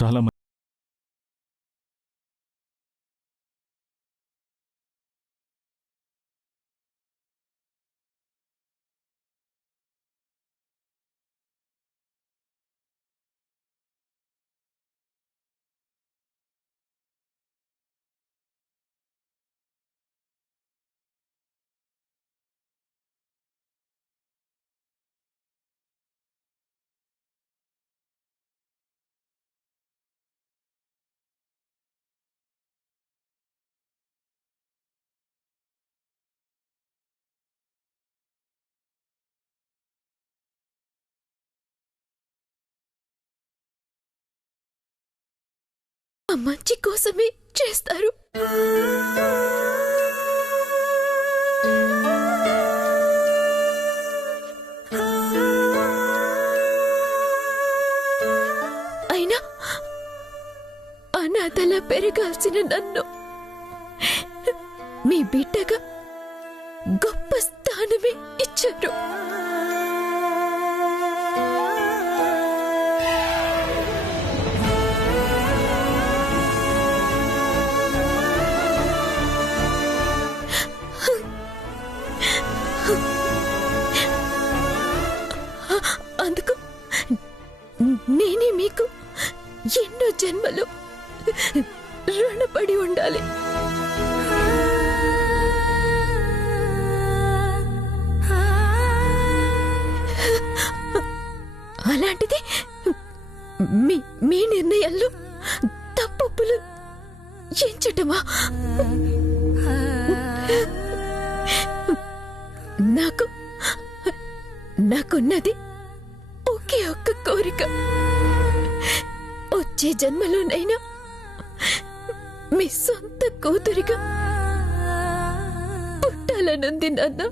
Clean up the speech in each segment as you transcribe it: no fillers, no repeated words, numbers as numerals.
చాలా మంచి కోసమే చేస్తారు. అయినా అనాథలా పెరగాల్సిన నన్ను మీ బిడ్డగా గొప్ప స్థానమే ఇచ్చారు. అందుకు నేనే మీకు ఎన్నో జన్మలు రుణపడి ఉండాలి. అలాంటిది మీ నిర్ణయాల్లో తప్పులు ఎంచటమా? నాకున్నది ఒకే ఒక్క కోరిక. వచ్చే జన్మలోనైనా మీ సొంత కూతురిగా పుట్టాలనుంది నాన్న.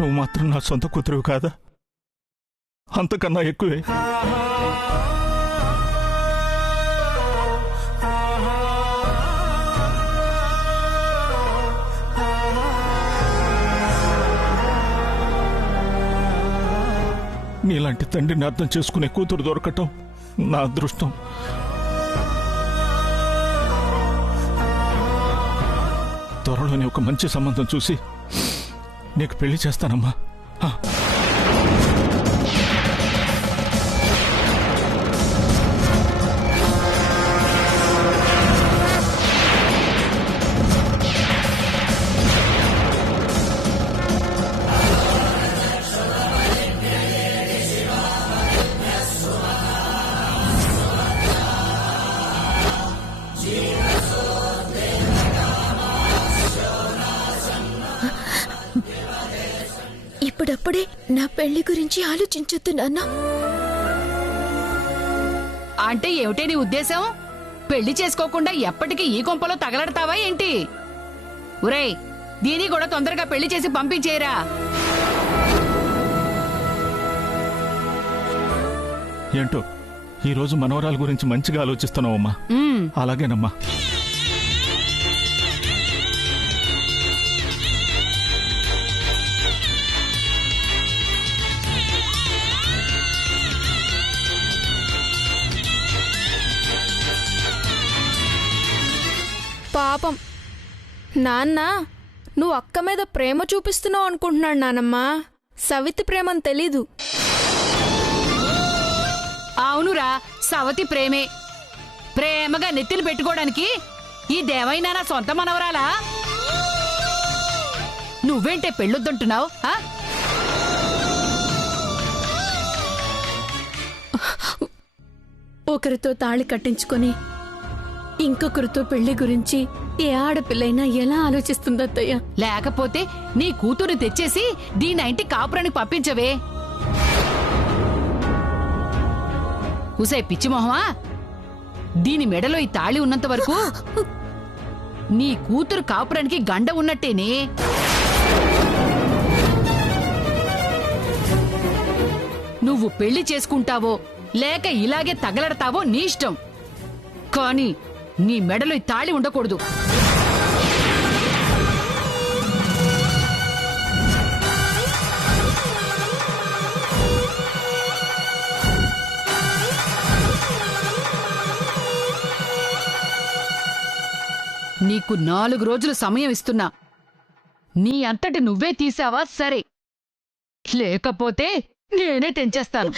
నువ్వు మాత్రం నా సొంత కూతురు కాదా? అంతకన్నా ఎక్కువే. నీలాంటి తండ్రిని అర్థం చేసుకునే కూతురు దొరకటం నా అదృష్టం. త్వరలోనే ఒక మంచి సంబంధం చూసి నీకు పెళ్లి చేస్తానమ్మా. ఇప్పుడప్పుడే నా పెళ్లి గురించి ఆలోచించొద్దు నాన్న. అంటే ఏమిటే నీ ఉద్దేశం? పెళ్లి చేసుకోకుండా ఎప్పటికీ ఈ కొంపలో తగలడతావా ఏంటి? ఒరేయ్, దీని కూడా తొందరగా పెళ్లి చేసి పంపించేయరా. ఏంటో ఈ రోజు మనవరాల గురించి మంచిగా ఆలోచిస్తున్నావమ్మా. అలాగేనమ్మా. పాపం నాన్న, నువ్వు అక్క మీద ప్రేమ చూపిస్తున్నావు అనుకుంటున్నాడు నానమ్మా. సవితి ప్రేమని తెలీదు. అవునురా, సవతి ప్రేమే. ప్రేమగా నెత్తిలు పెట్టుకోవడానికి ఈ దేవైనా నా సొంత మనవరాలా? నువ్వేంటే పెళ్ళొద్దంటున్నావు? ఒకరితో తాళి కట్టించుకొని ఇంకొకరితో పెళ్లి గురించి ఏ ఆడపిల్లైనా ఎలా ఆలోచిస్తుందత్తయ్య? లేకపోతే నీ కూతురు తెచ్చేసి దీని ఇంటి కాపురానికి పంపించవే. ఉసే పిచ్చిమొహమా, దీని మెడలో ఈ తాళి ఉన్నంత వరకు నీ కూతురు కాపురానికి గండ ఉన్నట్టేనే. నువ్వు పెళ్లి చేసుకుంటావో లేక ఇలాగే తగలడతావో నీ ఇష్టం, కానీ నీ మెడలో ఈ తాళి ఉండకూడదు. నీకు 4 రోజులు సమయం ఇస్తున్నా. నీ అంతటి నువ్వే తీసావా సరే, లేకపోతే నేనే తెంచేస్తాను.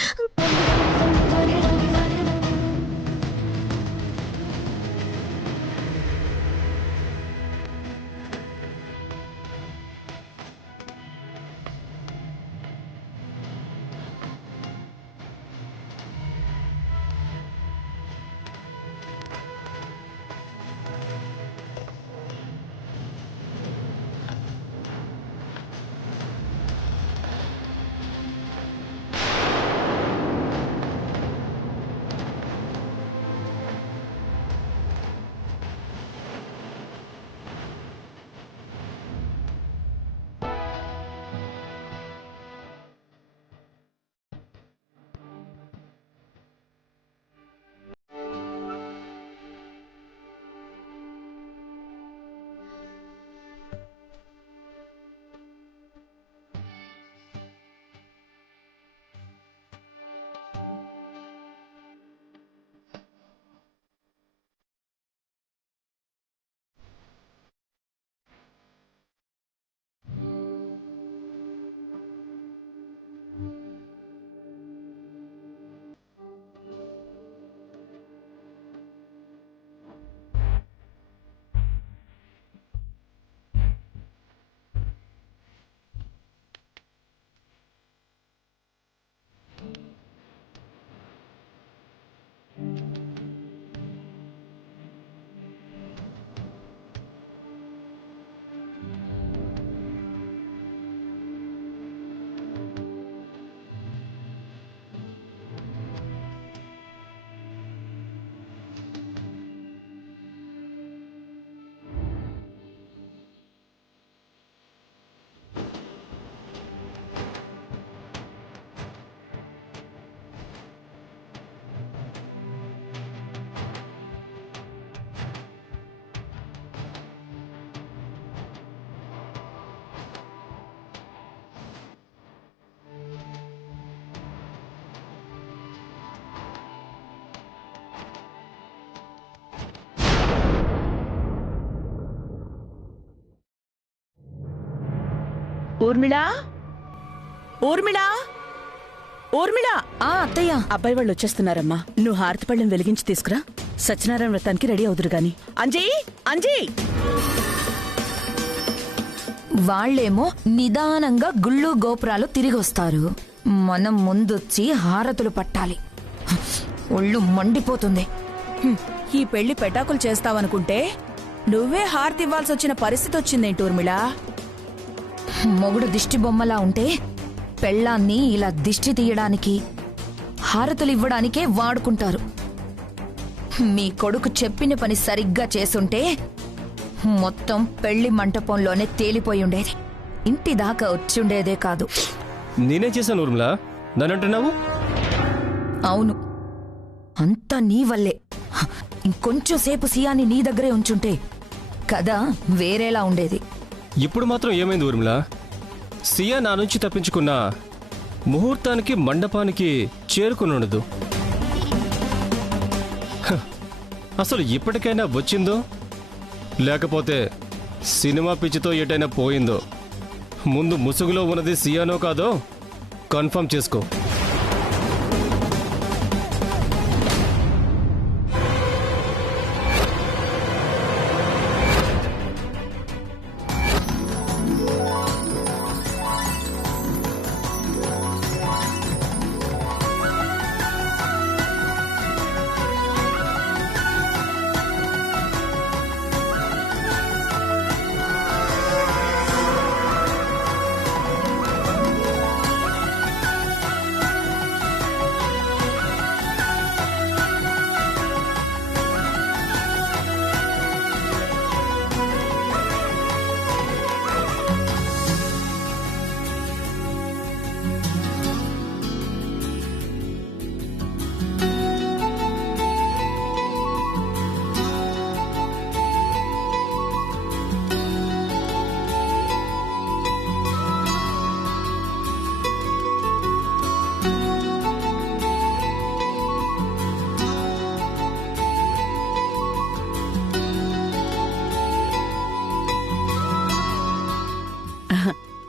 ఊర్మిళ, ఊర్మిళ, ఊర్మిళ. అత్తయ్య, అబ్బాయి వాళ్ళు వచ్చేస్తున్నారమ్మా. నువ్వు హారతి పళ్ళెం వెలిగించి తీసుకురా. సత్యనారాయణ వ్రతానికి రెడీ అవుదురు గాని. అంజీ, అంజీ. వాళ్లేమో నిదానంగా గుళ్ళు గోపురాలు తిరిగొస్తారు. మనం ముందొచ్చి హారతులు పట్టాలి. ఒళ్ళు మండిపోతుంది. ఈ పెళ్లి పెటాకులు చేస్తావనుకుంటే నువ్వే హారతి ఇవ్వాల్సి వచ్చిన పరిస్థితి వచ్చిందేంటి ఊర్మిళ? మొగుడు దిష్టి బొమ్మలా ఉంటే పెళ్ళాన్ని ఇలా దిష్టి తీయడానికి, హారతులు ఇవ్వడానికే వాడుకుంటారు. మీ కొడుకు చెప్పిన పని సరిగ్గా చేసుంటే మొత్తం పెళ్లి మంటపంలోనే తేలిపోయి ఉండేది. ఇంటి దాకా వచ్చిండేదే కాదు. నేనే చేశాను ఊర్మిళ, నన్నంటున్నావు? అవును, అంతా నీ వల్లే. ఇంకొంచెం సేపు సియాని నీ దగ్గరే ఉంచుంటే కదా వేరేలా ఉండేది. ఇప్పుడు మాత్రం ఏమైంది ఊర్మిళ? సియా నా నుంచి తప్పించుకున్నా ముహూర్తానికి మండపానికి చేరుకునుండదు. అసలు ఇప్పటికైనా వచ్చిందో లేకపోతే సినిమా పిచ్చితో ఎటైనా పోయిందో? ముందు ముసుగులో ఉన్నది సియానో కాదో కన్ఫర్మ్ చేసుకో.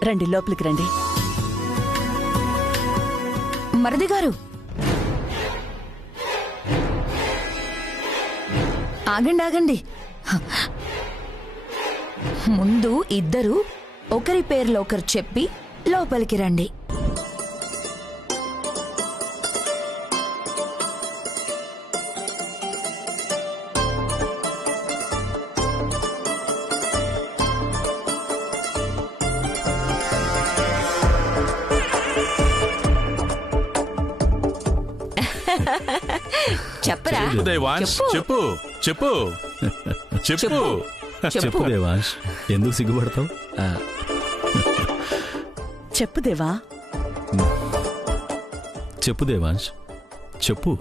రండి లోపలికి రండి. మరిది గారు ఆగండి. ముందు ఇద్దరు ఒకరి పేర్లు ఒకరు చెప్పి లోపలికి రండి. చెప్పరా దేవాంశ్, చెప్పు చెప్పు చెప్పు చెప్పు దేవాంశ్, ఎందుకు సిగ్గుపడతావు? చెప్పు దేవా. చెప్పు దేవాంశ్, చెప్పు.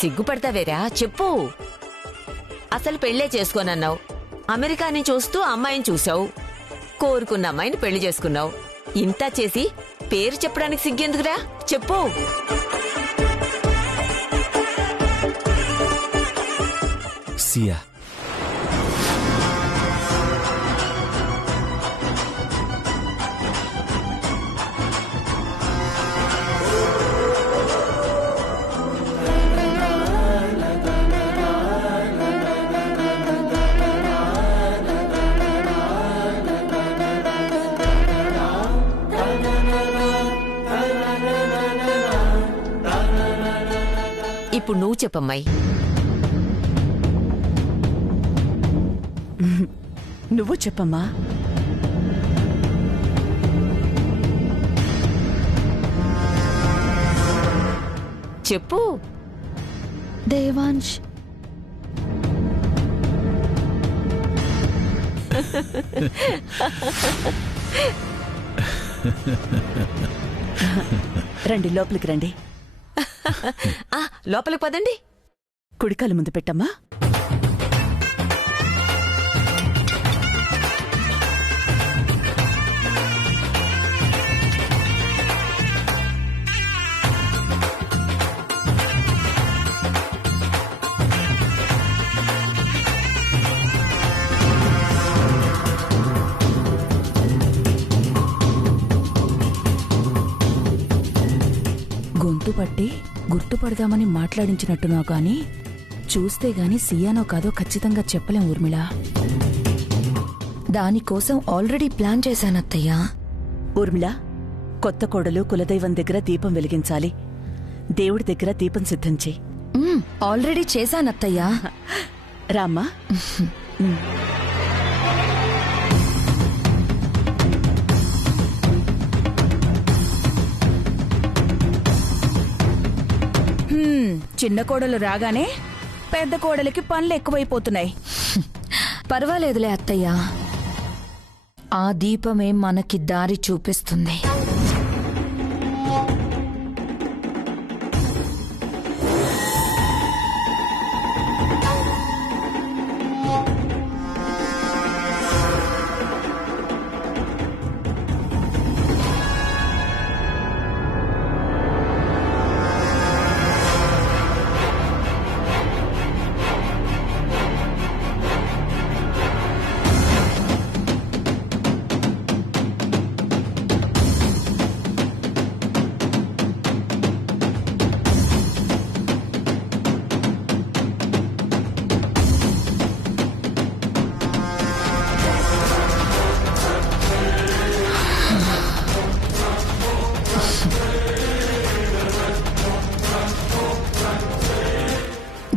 సిగ్గుపడతావేరా? చెప్పు. అసలు పెళ్లే చేసుకోనన్నావు. అమెరికాని చూస్తూ అమ్మాయిని చూసావు. కోరుకున్న అమ్మాయిని పెళ్లి చేసుకున్నావు. ఇంతా చేసి పేరు చెప్పడానికి సిగ్గెందుకురా? చెప్పు. సియా. ఇప్పుడు నువ్వు చెప్పమ్మాయి. నువ్వు చెప్పమ్మా. చెప్పు. దేవాంశ్. రండి లోపలికి రండి. లోపలికి పదండి. కుడికాలు ముందు పెట్టమ్మా. గొంతు పట్టి గుర్తుపడదామని మాట్లాడించినట్టున్నావు గాని చూస్తే గాని సియానో కాదో ఖచ్చితంగా చెప్పలేం ఊర్మిళ. దానికోసం ఆల్రెడీ ప్లాన్ చేశానత్తయ్యా. ఊర్మిళ, కొత్త కోడలు కులదైవం దగ్గర దీపం వెలిగించాలి. దేవుడి దగ్గర దీపం సిద్ధం చెయ్యి. ఆల్రెడీ చేశానత్తయ్యా. రామ్మా. చిన్న కోడలు రాగానే పెద్ద కోడలికి పనులు ఎక్కువైపోతున్నాయి. పర్వాలేదులే అత్తయ్యా, ఆ దీపమే మనకి దారి చూపిస్తుంది.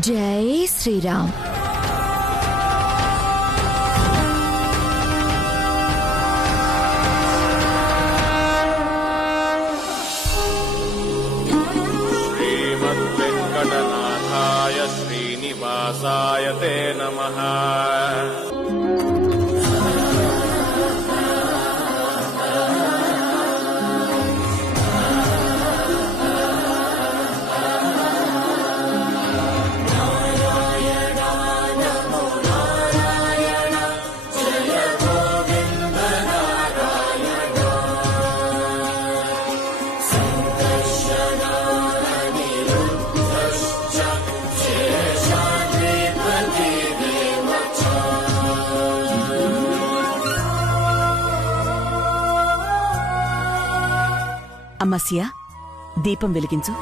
జై శ్రీరామ్. శ్రీమద్వేంకటనాథాయ శ్రీనివాసాయ తే నమః. Shana అమ్మా సియా, దీపం వెలిగించు.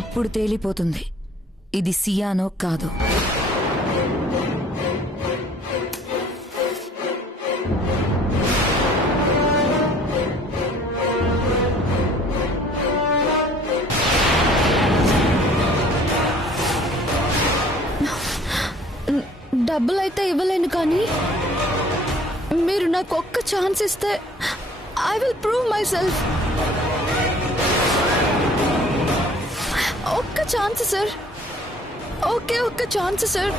ఇప్పుడు తేలిపోతుంది ఇది సియానో కాదు. డబ్బులైతే ఇవ్వలేను, కానీ మీరు నాకు ఒక్క ఛాన్స్ ఇస్తే I will prove my self. ఒక్క ఛాన్స్ సార్, ఒక్క ఛాన్స్ సార్.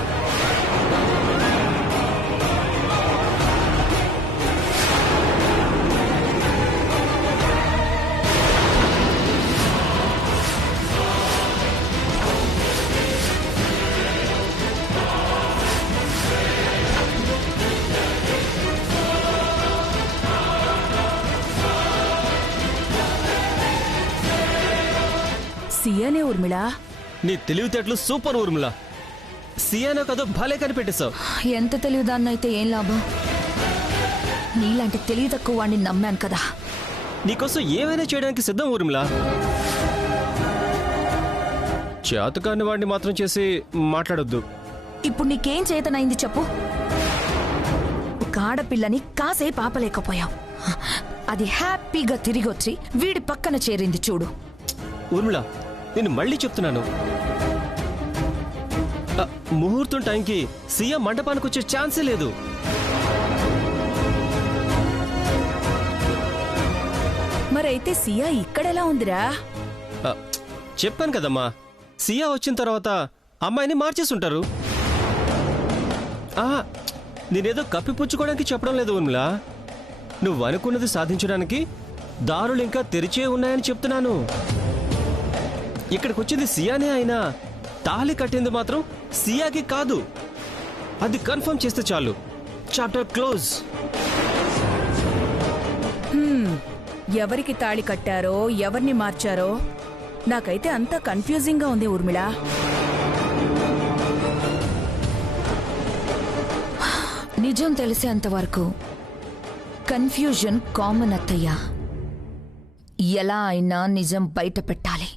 సియానే ఊర్మిళ. నీ తెలివితేటలు సూపర్ ఊర్మిళ. సియానో కదో భలే కనిపెట్టేశావు. ఎంత తెలివిదాన్నైతే ఏం లాభం? నీలాంటి తెలివి తక్కువ వాడిని నమ్మాను కదా. నీకోసం ఏమైనా చేయడానికి సిద్ధం ఊర్మిళ. చేతకాని వాడిని మాత్రం చేసి మాట్లాడొద్దు. ఇప్పుడు నీకేం చేతనైంది చెప్పు? ఒక ఆడపిల్లని కాసేపు ఆపలేకపోయావు, అది హ్యాపీగా తిరిగొచ్చి వీడి పక్కన చేరింది చూడు. ఊర్మిళ, నేను మళ్ళీ చెప్తున్నాను, ముహూర్తం టైంకి సియా మండపానికి వచ్చే ఛాన్సే లేదు. మరైతే సియా ఇక్కడెలా ఉందిరా? చెప్పాను కదమ్మా, సియా వచ్చిన తర్వాత అమ్మాయిని మార్చేసుంటారు. నేనేదో కప్పిపుచ్చుకోవడానికి చెప్పడం లేదు ఊర్మిళ. నువ్వు అనుకున్నది సాధించడానికి దారులు ఇంకా తెరిచే ఉన్నాయని చెప్తున్నాను. ఇక్కడికి వచ్చింది సియానే అయినా తాళి కట్టింది మాత్రం సియాకి కాదు. అది కన్ఫర్మ్ చేస్తే చాలు, చాప్టర్ క్లోజ్. ఎవరికి తాళి కట్టారో, ఎవరిని మార్చారో నాకైతే అంతా కన్ఫ్యూజింగ్ గా ఉంది ఊర్మిళ. నిజం తెలిసేంతవరకు కన్ఫ్యూజన్ కామన్ అత్తయ్య. ఎలా అయినా నిజం బయట పెట్టాలి.